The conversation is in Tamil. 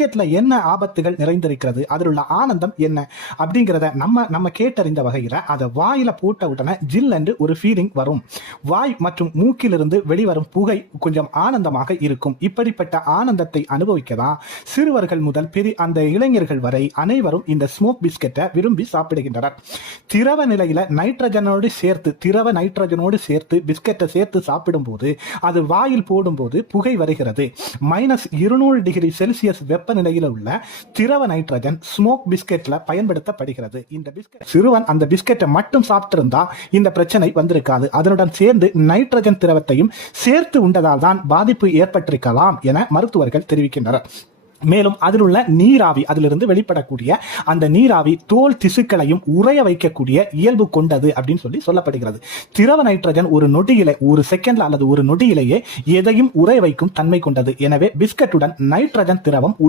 பிஸ்கெட்ல என்ன ஆபத்துகள் நிறைந்திருக்கிறது, அதில் உள்ள ஆனந்தம் என்ன அப்படிங்கிறத நம்ம கேட்டறிந்த வகையில் அதை வாயில போட்ட உடனே ஜில் என்று ஒரு ஃபீலிங் வரும். வாய் மற்றும் மூக்கிலிருந்து வெளிவரும் புகை கொஞ்சம் ஆனந்தமாக இருக்கும். இப்படிப்பட்ட ஆனந்தத்தை அனுபவிக்கதான் சிறுவர்கள் முதல் பெரிய அந்த இளைஞர்கள் வரை அனைவரும் இந்த ஸ்மோக் பிஸ்கெட்டை விரும்பி சாப்பிடுகின்றனர். திரவ நிலையில திரவ நைட்ரஜனோடு சேர்த்து பிஸ்கெட்டை சேர்த்து சாப்பிடும்போது அது வாயில் போடும்போது புகை வருகிறது. -200°C வெப்பநிலையில் உள்ள திரவ நைட்ரஜன் ஸ்மோக் பிஸ்கெட்ல பயன்படுத்தப்படுகிறது. இந்த பிஸ்கெட் சிறுவன் அந்த பிஸ்கெட்டை மட்டும் சாப்பிட்டிருந்தா இந்த பிரச்சனை வந்திருக்காது. அதனுடன் சேர்ந்து நைட்ரஜன் திரவத்தையும் சேர்த்து உண்டதால் தான் பாதிப்பு ஏற்பட்டிருக்கலாம் என மருத்துவர்கள் தெரிவிக்கின்றனர். மேலும் அதில் உள்ள நீராவி, அதிலிருந்து வெளிப்படக்கூடிய அந்த நீராவி தோல் திசுக்களையும் உறைய வைக்கக்கூடிய இயல்பு கொண்டது அப்படின்னு சொல்லப்படுகிறது. திரவ நைட்ரஜன் ஒரு செகண்ட்ல அல்லது ஒரு நொடியிலேயே எதையும் உறைய வைக்கும் தன்மை கொண்டது. எனவே பிஸ்கட்டுடன் நைட்ரஜன் திரவம் உடல்